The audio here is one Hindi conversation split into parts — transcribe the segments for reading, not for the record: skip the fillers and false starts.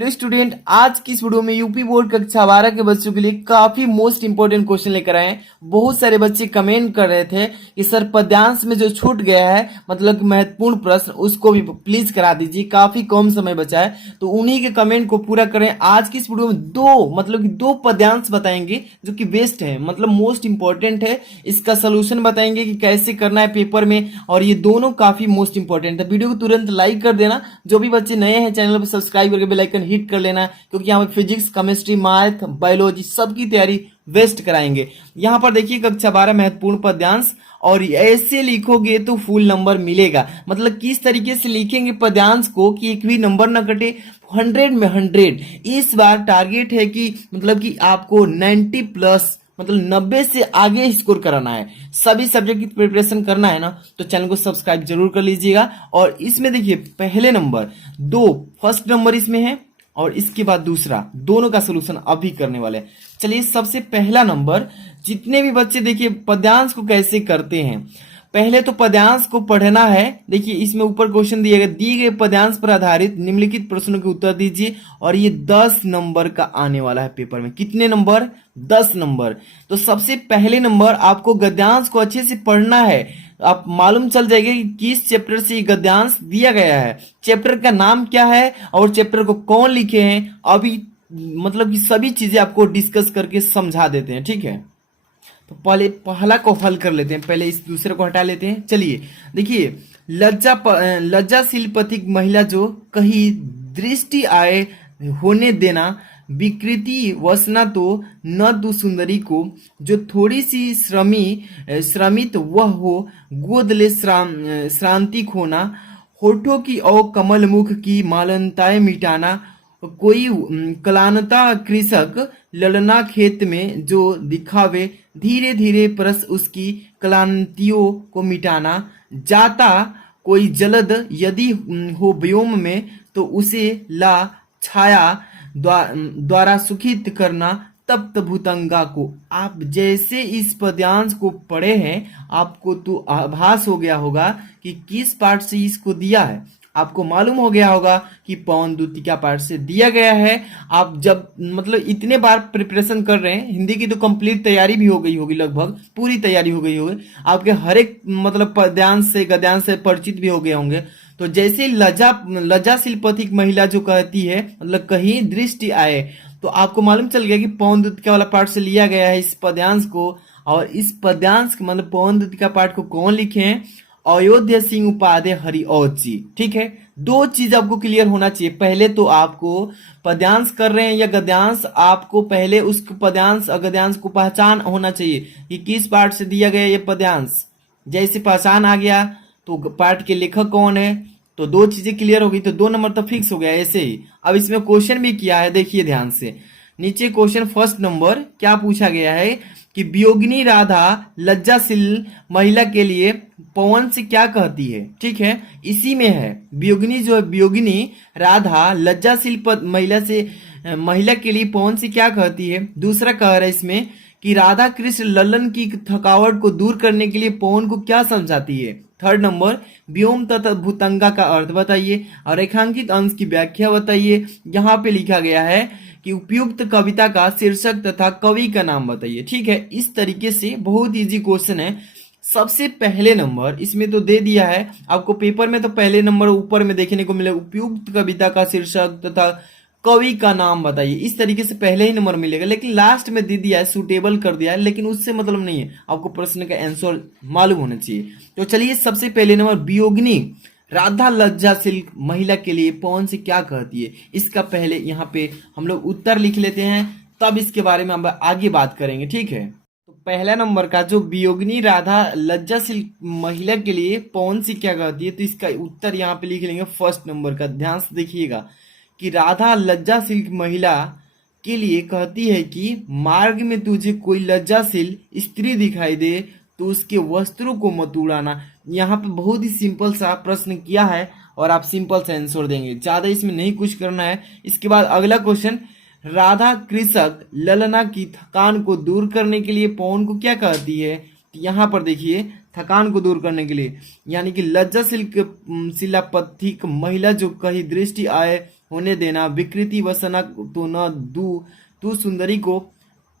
हेलो स्टूडेंट, आज की इस वीडियो में यूपी बोर्ड कक्षा 12 के बच्चों के लिए काफी मोस्ट इंपोर्टेंट क्वेश्चन लेकर आए हैं। बहुत सारे बच्चे कमेंट कर रहे थे कि सर पद्यांश में जो छूट गया है, मतलब कि महत्वपूर्ण प्रश्न, उसको भी प्लीज करा दीजिए, काफी कम समय बचा है। तो उन्हीं के कमेंट को पूरा करें। आज की इस वीडियो में दो पद्यांश बताएंगे जो कि बेस्ट है, मतलब मोस्ट इंपॉर्टेंट है। इसका सोल्यूशन बताएंगे कि कैसे करना है पेपर में, और ये दोनों काफी मोस्ट इंपॉर्टेंट है। वीडियो को तुरंत लाइक कर देना। जो भी बच्चे नए हैं चैनल पर सब्सक्राइब करके बेल आइकन हिट कर लेना, क्योंकि यहाँ पे फिजिक्स, केमिस्ट्री, मैथ, बायोलॉजी सबकी तैयारी बेस्ट कराएंगे। यहाँ पर देखिए कक्षा 12 महत्वपूर्ण पद्यांश, और ऐसे लिखोगे तो फुल नंबर मिलेगा। मतलब किस तरीके से लिखेंगे पद्यांश को कि एक भी नंबर न कटे, 100 में 100। इस बार टारगेट है कि मतलब कि आपको 90 प्लस, मतलब 90 से आगे स्कोर कराना है। सभी सब्जेक्ट की प्रिपरेशन करना है ना, तो चैनल को सब्सक्राइब जरूर कर लीजिएगा। और इसमें देखिए पहले नंबर फर्स्ट नंबर इसमें है, और इसके बाद दूसरा, दोनों का सोल्यूशन अभी करने वाले हैं। चलिए सबसे पहला नंबर, जितने भी बच्चे देखिए पद्यांश को कैसे करते हैं, पहले तो पद्यांश को पढ़ना है। देखिए इसमें ऊपर क्वेश्चन दिए गए, दिए गए पद्यांश पर आधारित निम्नलिखित प्रश्नों के उत्तर दीजिए। और ये 10 नंबर का आने वाला है पेपर में। कितने नंबर? 10 नंबर। तो सबसे पहले नंबर आपको गद्यांश को अच्छे से पढ़ना है। आप मालूम चल जाएगा कि किस चैप्टर से ये गद्यांश दिया गया है, चैप्टर का नाम क्या है, और चैप्टर को कौन लिखे हैं। अभी मतलब कि सभी चीजें आपको डिस्कस करके समझा देते हैं, ठीक है। तो पहले पहला को हल कर लेते हैं, पहले इस दूसरे को हटा लेते हैं। चलिए देखिए, लज्जाशील पथिक महिला जो कहीं दृष्टि आए होने देना, विकृति वसना तो न तू सुंदरी को, जो थोड़ी सी श्रमित वह हो, गोद ले श्रांति खोना, होठों की और कमल मुख की मालनताएं मिटाना, कोई कलानता कृषक ललना खेत में जो दिखावे, धीरे धीरे परस उसकी क्लांतियों को मिटाना, जाता कोई जलद यदि हो व्योम में, तो उसे ला छाया द्वारा सुखित करना, तप्त भूतंगा को। आप जैसे इस पद्यांश को पढ़े हैं, आपको तो आभास हो गया होगा कि किस पार्ट से इसको दिया है। आपको मालूम हो गया होगा कि पवन द्वितीय पार्ट से दिया गया है। आप जब मतलब इतने बार प्रिपरेशन कर रहे हैं, हिंदी की तो कंप्लीट तैयारी भी हो गई होगी, लगभग पूरी तैयारी हो गई होगी। आपके हर एक मतलब पद्यांश से गद्यांश से परिचित भी हो गए होंगे। तो जैसे लज्जाशील पथिक महिला जो कहती है, मतलब कहीं दृष्टि आए, तो आपको मालूम चल गया कि पवन द्वितीय वाला पार्ट से लिया गया है इस पद्यांश को। और इस पद्यांश मतलब पवन द्वितीय पार्ट को कौन लिखे हैं? अयोध्या सिंह उपाध्याय हरिऔध जी, ठीक है। दो चीज आपको क्लियर होना चाहिए। पहले तो आपको पद्यांश कर रहे हैं या गद्यांश, आपको पहले उस पद्यांश और गद्यांश को पहचान होना चाहिए कि किस पार्ट से दिया गया ये पद्यांश। जैसे पहचान आ गया तो पार्ट के लेखक कौन है, तो दो चीजें क्लियर हो गई, तो 2 नंबर तो फिक्स हो गया ऐसे ही। अब इसमें क्वेश्चन भी किया है, देखिए ध्यान से। नीचे क्वेश्चन फर्स्ट नंबर क्या पूछा गया है कि वियोगिनी राधा लज्जाशील महिला के लिए पवन से क्या कहती है, ठीक है। इसी में है वियोगिनी, जो है वियोगिनी राधा लज्जाशील महिला के लिए पवन से क्या कहती है। दूसरा कह रहा है इसमें कि राधा कृष्ण ललन की थकावट को दूर करने के लिए पवन को क्या समझाती है। थर्ड नंबर, व्योम तथा भूतंगा का अर्थ बताइए और रेखांकित अंश की व्याख्या बताइए। यहाँ पे लिखा गया है कि उपयुक्त कविता का शीर्षक तथा कवि का नाम बताइए, ठीक है। इस तरीके से बहुत इजी क्वेश्चन है। सबसे पहले नंबर इसमें तो दे दिया है आपको पेपर में, तो पहले नंबर ऊपर में देखने को मिलेगा, उपयुक्त कविता का शीर्षक तथा कवि का नाम बताइए। इस तरीके से पहले ही नंबर मिलेगा, लेकिन लास्ट में दे दिया है, सूटेबल कर दिया है, लेकिन उससे मतलब नहीं है, आपको प्रश्न का आंसर मालूम होना चाहिए। तो चलिए सबसे पहले नंबर, वियोगिनी राधा लज्जाशील महिला के लिए पवन से क्या कहती है, इसका पहले यहाँ पे हम लोग उत्तर लिख लेते हैं, तब इसके बारे में हम आगे बात करेंगे, ठीक है। तो पहला नंबर का जो वियोगिनी राधा लज्जाशील महिला के लिए पवन से क्या कहती है, तो इसका उत्तर यहाँ पे लिख लेंगे फर्स्ट नंबर का। ध्यान से देखिएगा कि राधा लज्जाशील महिला के लिए कहती है कि मार्ग में तुझे कोई लज्जाशील स्त्री दिखाई दे तो उसके वस्त्रों को मत उड़ाना। यहाँ पे बहुत ही सिंपल सा प्रश्न किया है और आप सिंपल से आंसर देंगे, ज्यादा इसमें नहीं कुछ करना है। इसके बाद अगला क्वेश्चन, राधा कृषक ललना की थकान को दूर करने के लिए पवन को क्या कहती है। यहाँ पर देखिए थकान को दूर करने के लिए, यानी कि लज्जाशील शिलापथिक महिला जो कहीं दृष्टि आए होने देना, विकृति वसना तो न दू तू सुंदरी को,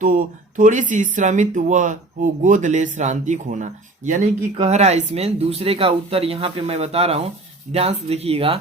तो थोड़ी सी श्रमित वह हो गोद ले श्रांति खोना। यानी कि कह रहा है इसमें दूसरे का उत्तर यहाँ पे मैं बता रहा हूँ, ध्यान से देखिएगा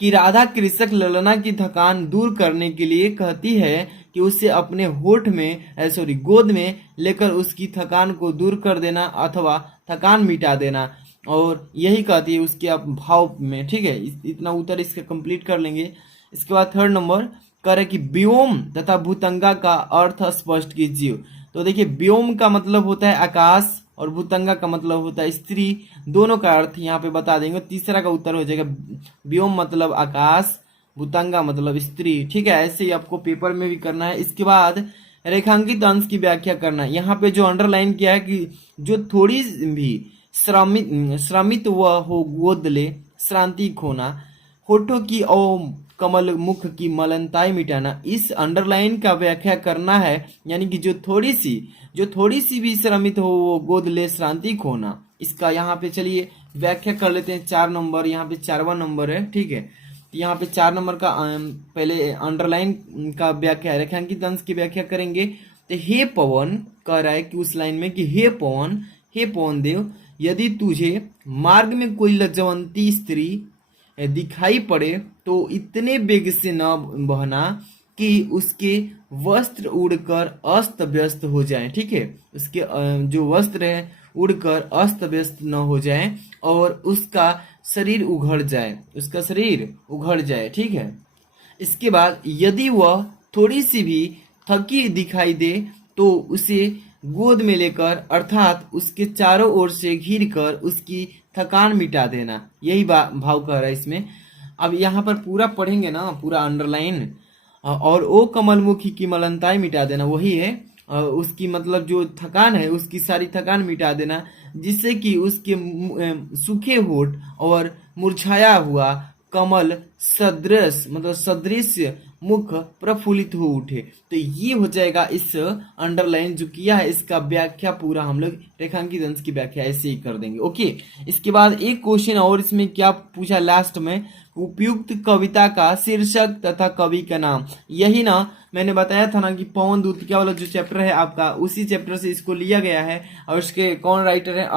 कि राधा कृषक ललना की थकान दूर करने के लिए कहती है कि उसे अपने होठ में सॉरी गोद में लेकर उसकी थकान को दूर कर देना अथवा थकान मिटा देना, और यही कहती है उसके भाव में। ठीक है, इतना उत्तर इसका कंप्लीट कर लेंगे। इसके बाद थर्ड नंबर कह रहे कि व्योम तथा भूतंगा का अर्थ स्पष्ट कीजिए। तो देखिए व्योम का मतलब होता है आकाश और भूतंगा का मतलब होता है स्त्री, दोनों का अर्थ यहाँ पे बता देंगे। तीसरा का उत्तर हो जाएगा व्योम मतलब आकाश, भूतंगा मतलब स्त्री। ठीक है, ऐसे ही आपको पेपर में भी करना है। इसके बाद रेखांकित अंश की व्याख्या करना है। यहाँ पे जो अंडरलाइन किया है कि जो थोड़ी भी श्रमित वह हो गोद ले श्रांति खोना, होठों की और कमल मुख की मलनताई मिटाना। इस अंडरलाइन का व्याख्या करना है, यानी कि जो थोड़ी सी भी श्रमित हो वो गोद ले श्रांति खोना। इसका यहाँ पे चलिए व्याख्या कर लेते हैं। 4 नंबर यहाँ पे 4वां नंबर है। ठीक है, यहाँ पे 4 नंबर का पहले अंडरलाइन का व्याख्या रेखांकित अंश की व्याख्या करेंगे। तो हे पवन कह रहा है कि उस लाइन में कि हे पवन देव, यदि तुझे मार्ग में कोई लज्जवंती स्त्री दिखाई पड़े तो इतने वेग से न बहना कि उसके वस्त्र उड़कर अस्त व्यस्त हो जाए। ठीक है, उसके जो वस्त्र है उड़कर अस्त व्यस्त न हो जाए और उसका शरीर उघड़ जाए। ठीक है, इसके बाद यदि वह थोड़ी सी भी थकी दिखाई दे तो उसे गोद में लेकर अर्थात उसके चारों ओर से घिर कर उसकी थकान मिटा देना। यही भाव कह रहा है इसमें। अब यहाँ पर पूरा पढ़ेंगे ना, पूरा अंडरलाइन, और ओ कमलमुखी की मलनताई मिटा देना, वही है उसकी मतलब जो थकान है उसकी सारी थकान मिटा देना, जिससे कि उसके सूखे होठ और मुरझाया हुआ कमल सदृश मुख प्रफुल्लित हो उठे। तो ये हो जाएगा इस अंडरलाइन जो किया है इसका व्याख्या। पूरा हम लोग रेखांकित अंश की व्याख्या ऐसे ही कर देंगे। ओके, इसके बाद एक क्वेश्चन और इसमें क्या पूछा लास्ट में, उपयुक्त कविता का शीर्षक तथा कवि का नाम। यही ना मैंने बताया था ना कि पवन दूतिया वाला जो चैप्टर है आपका, उसी चैप्टर से इसको लिया गया है और इसके कौन राइटर है।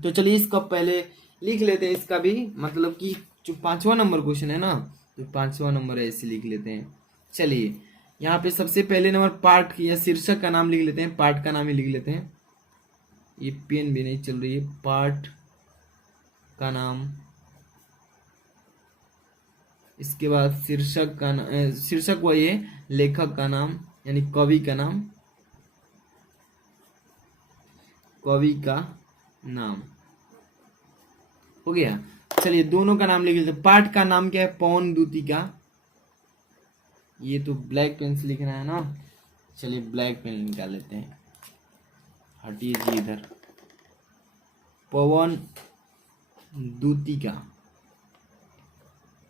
तो चलिए इसको पहले लिख लेते हैं, इसका भी मतलब कि जो 5वां नंबर क्वेश्चन है ना, तो 5वां नंबर है, ऐसे लिख लेते हैं। चलिए यहाँ पे सबसे पहले नंबर पाठ या शीर्षक का नाम लिख लेते हैं, पाठ का नाम ही लिख लेते हैं। ये पेन भी नहीं चल रही है। पाठ का नाम, इसके बाद शीर्षक का नाम, शीर्षक वही है, लेखक का नाम यानी कवि का नाम, हो गया। चलिए दोनों का नाम लिख लेते हैं। पाठ का नाम क्या है, पवन दूतिका। ये तो ब्लैक पेन से लिखना है ना, चलिए ब्लैक पेन निकाल लेते हैं, हटिए जी इधर। पवन दूतिका,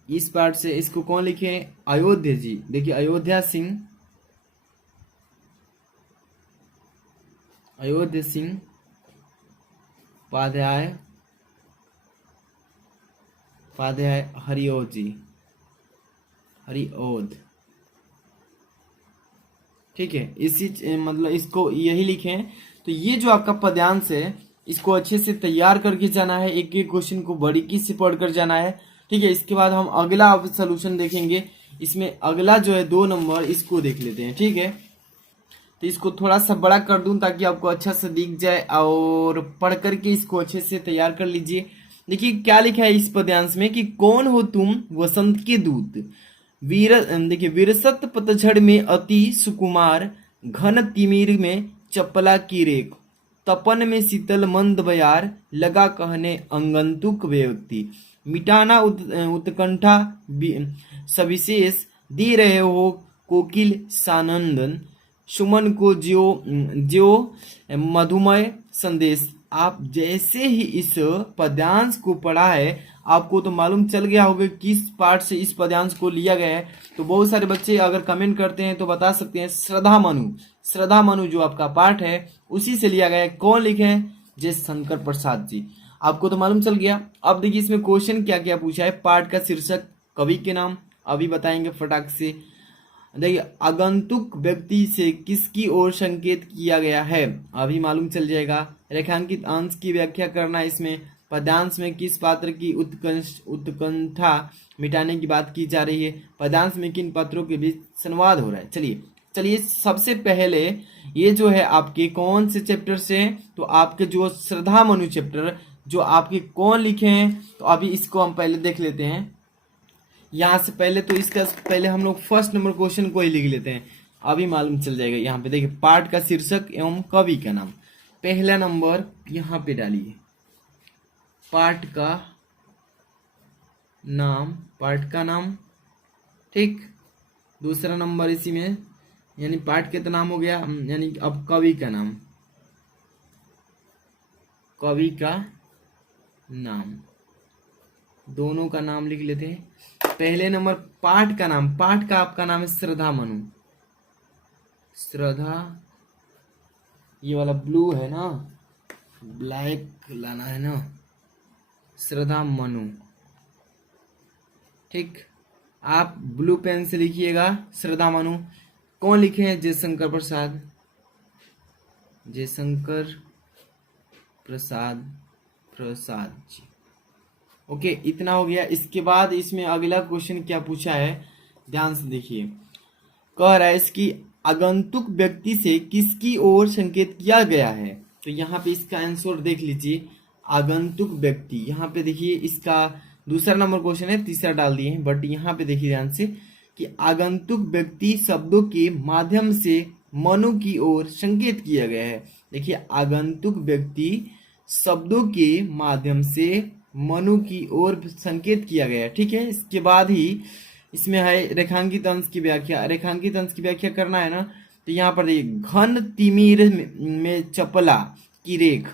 इस पार्ट से इसको कौन लिखे, अयोध्या जी। देखिए अयोध्या सिंह पाध्याय हरिओध जी, हरिओध। ठीक है, इसी मतलब इसको यही लिखे। तो ये जो आपका पद्यांश है इसको अच्छे से तैयार करके जाना है, एक एक क्वेश्चन को बारीकी से पढ़कर जाना है। ठीक है, इसके बाद हम अगला सोल्यूशन देखेंगे। इसमें अगला जो है 2 नंबर, इसको देख लेते हैं। ठीक है, तो इसको थोड़ा सा बड़ा कर दूं ताकि आपको अच्छा से दिख जाए और पढ़ करके इसको अच्छे से तैयार कर लीजिए। देखिए क्या लिखा है इस पद्यांश में कि कौन हो तुम वसंत के दूत, देखिए विरसत पतझड़ में अति सुकुमार, घन तिमिर में चपला की रेख, तपन में शीतल मंद बयार, लगा कहने अंगंतुक व्यक्ति, मिटाना उत्कंठा सविशेष, दे रहे हो कोकिल सानंदन, सुमन को ज्यो मधुमय संदेश। आप जैसे ही इस पद्यांश को पढ़ा है आपको तो मालूम चल गया होगा किस पार्ट से इस पद्यांश को लिया गया है। तो बहुत सारे बच्चे अगर कमेंट करते हैं तो बता सकते हैं श्रद्धा मनु जो आपका पाठ है उसी से लिया गया है। कौन लिखे हैं, जय शंकर प्रसाद जी। आपको तो मालूम चल गया। अब देखिए इसमें क्वेश्चन क्या क्या पूछा है, पाठ का शीर्षक, कवि के नाम, अभी बताएंगे फटाक से। देखिए, आगंतुक व्यक्ति से किसकी ओर संकेत किया गया है, अभी मालूम चल जाएगा। रेखांकित अंश की व्याख्या करना, इसमें पद्यांश में किस पात्र की उत्कंठा मिटाने की बात की जा रही है, पद्यांश में किन पात्रों के बीच संवाद हो रहा है। चलिए चलिए सबसे पहले ये जो है आपके कौन से चैप्टर से, तो आपके जो श्रद्धा मनु चैप्टर जो आपके कौन लिखे हैं, तो अभी इसको हम पहले देख लेते हैं। यहाँ से पहले तो इसका पहले हम लोग फर्स्ट नंबर क्वेश्चन को ही लिख लेते हैं, अभी मालूम चल जाएगा। यहाँ पे देखिए, पाठ का शीर्षक एवं कवि का नाम, पहला नंबर यहाँ पे डालिए, पाठ का नाम, ठीक। दूसरा नंबर इसी में, यानी पाठ के तो नाम हो गया, यानी अब कवि का नाम, दोनों का नाम लिख लेते हैं। पहले नंबर पाठ का नाम, पाठ का आपका नाम है श्रद्धा मनु, श्रद्धा, ये वाला ब्लू है ना, ब्लैक लाना है ना, श्रद्धा मनु, ठीक। आप ब्लू पेन से लिखिएगा श्रद्धा मनु। कौन लिखे हैं, जयशंकर प्रसाद जी। ओके, इतना हो गया। इसके बाद इसमें अगला क्वेश्चन क्या पूछा है, ध्यान से देखिए। कह रहा है इसकी आगंतुक व्यक्ति से किसकी ओर संकेत किया गया है, तो यहाँ पे इसका आंसर देख लीजिए, आगंतुक व्यक्ति। यहाँ पे देखिए, इसका दूसरा नंबर क्वेश्चन है, तीसरा डाल दिए हैं, बट यहाँ पे देखिए ध्यान से कि आगंतुक व्यक्ति शब्दों के माध्यम से मनु की ओर संकेत किया गया है। देखिए, आगंतुक व्यक्ति शब्दों के माध्यम से मनु की ओर संकेत किया गया है, ठीक है। इसके बाद ही इसमें है रेखांकित अंश की व्याख्या। रेखांकित अंश की व्याख्या करना है ना, तो यहाँ पर देखिए, घन तिमिर में चपला की रेख,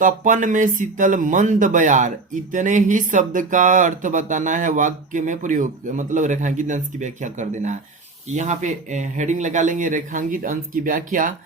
तपन में शीतल मंद बयार, इतने ही शब्द का अर्थ बताना है, वाक्य में प्रयोग, मतलब रेखांकित अंश की व्याख्या कर देना है। यहाँ पे हेडिंग लगा लेंगे रेखांकित अंश की व्याख्या,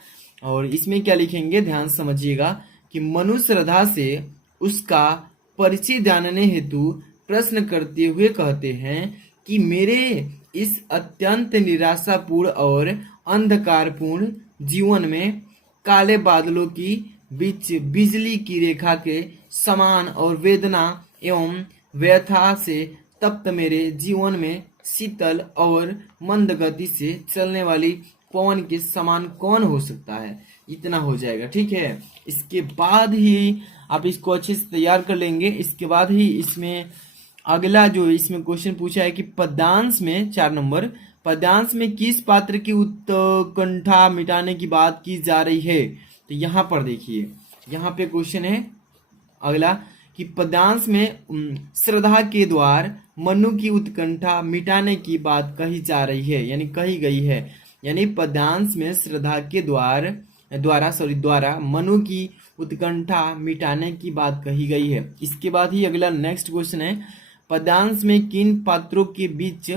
और इसमें क्या लिखेंगे, ध्यान समझिएगा कि मनु श्रद्धा से उसका परिचय जानने हेतु प्रश्न करते हुए कहते हैं कि मेरे इस अत्यंत निराशापूर्ण और अंधकारपूर्ण जीवन में काले बादलों की बीच बिजली की रेखा के समान और वेदना एवं व्यथा से तप्त मेरे जीवन में शीतल और मंद गति से चलने वाली पवन के समान कौन हो सकता है, इतना हो जाएगा, ठीक है। इसके बाद ही आप इसको अच्छे से तैयार कर लेंगे। इसके बाद ही इसमें अगला जो इसमें क्वेश्चन पूछा है कि पद्यांश में 4 नंबर, पद्यांश में किस पात्र की उत्कंठा मिटाने की बात की जा रही है, तो यहाँ पर देखिए, यहाँ पे क्वेश्चन है अगला कि पद्यांश में श्रद्धा के द्वार मनु की उत्कंठा मिटाने की बात कही जा रही है, यानी कही गई है, यानी पद्यांश में श्रद्धा के द्वारा मनु की उत्कंठा मिटाने की बात कही गई है। इसके बाद ही अगला नेक्स्ट क्वेश्चन है, पद्यांश में किन पात्रों के बीच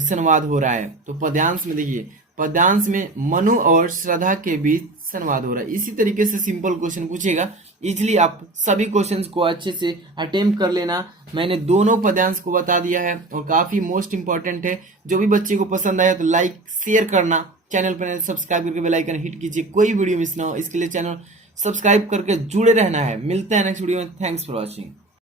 संवाद हो रहा है, तो पद्यांश में देखिए, पद्यांश में मनु और श्रद्धा के बीच संवाद हो रहा है। इसी तरीके से सिंपल क्वेश्चन पूछेगा, इजीली आप सभी क्वेश्चंस को अच्छे से अटेम्प्ट कर लेना। मैंने दोनों पद्यांश को बता दिया है और काफी मोस्ट इंपॉर्टेंट है। जो भी बच्चे को पसंद आया तो लाइक शेयर करना, चैनल पर सब्सक्राइब करके बेल आइकन हिट कीजिए, कोई वीडियो मिस ना हो, इसके लिए चैनल सब्सक्राइब करके जुड़े रहना है। मिलते हैं नेक्स्ट वीडियो में, थैंक्स फॉर वॉचिंग।